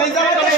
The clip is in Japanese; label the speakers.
Speaker 1: এই জায়গাটা